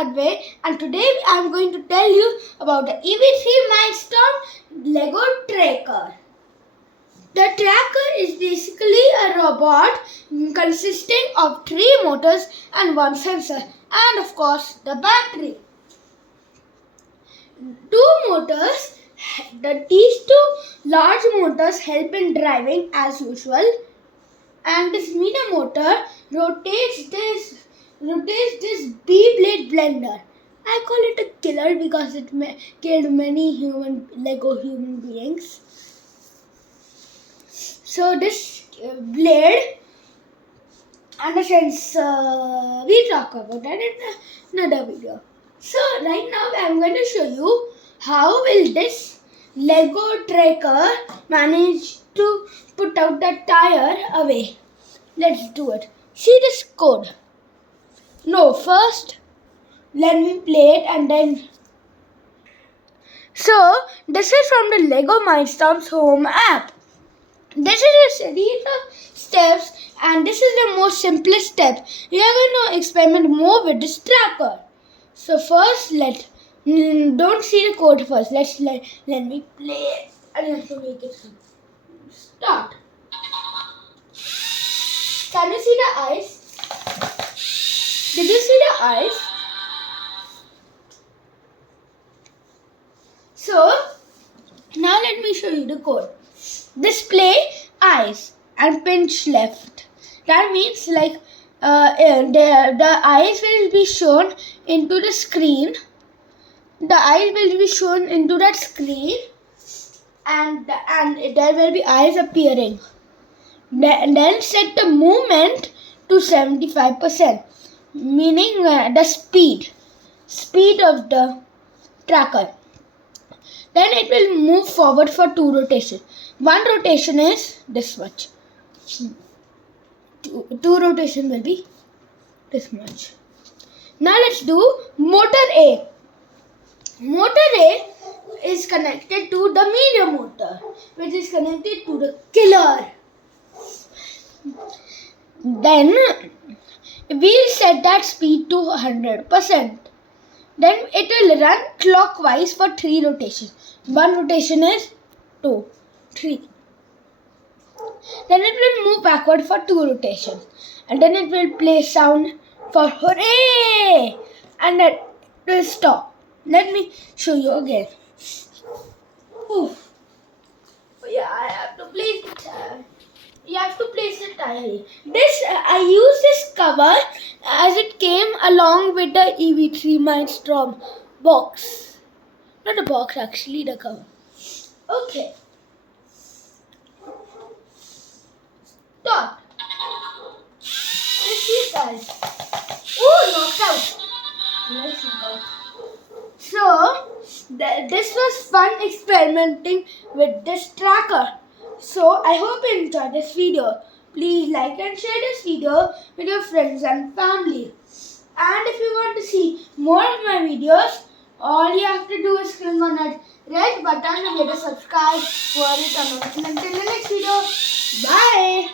Advay, and today I am going to tell you about the EV3 Mindstorm Lego tracker. The tracker is basically a robot consisting of 3 motors and 1 sensor, and of course the battery. These two large motors help in driving as usual, and this medium motor rotates this B-blade blender. I call it a killer because it killed many Lego human beings. So this blade and the sensor, we talk about that in another video. So right now I am going to show you how will this Lego tracker manage to put out the tire away. Let's do it. See this code. No, first let me play it and then. So this is from the Lego Mindstorms home app. This is a series of steps and this is the most simplest step. We are going to experiment more with this tracker. So first don't see the code first. Let me play it and let me make it start. Can you see the eyes? Did you see the eyes? So now let me show you the code. Display eyes and pinch left. That means the eyes will be shown into the screen. The eyes will be shown into that screen, and there will be eyes appearing. Then set the movement to 75%, meaning the speed of the tracker. Then it will move forward for 2 rotations. 1 rotation is this much. 2 rotation will be this much. Now let's do motor A. Motor A is connected to the medium motor, which is connected to the killer. Then we'll set that speed to 100%. Then it will run clockwise for 3 rotations. 1 rotation is 2, 3. Then it will move backward for 2 rotations. And then it will play sound for hooray! And it will stop. Let me show you again. Yeah, I have to place the tire. You have to place the tire. I use this cover as it came along with the EV3 Mindstorm box. Not a box actually, the cover. Okay. Stop. Let's see guys. Oh, knocked out. Nice knockout. So, this was fun experimenting with this tracker. So, I hope you enjoyed this video. Please like and share this video with your friends and family. And if you want to see more of my videos, all you have to do is click on that red button and hit the subscribe for it. Until the next video. Bye.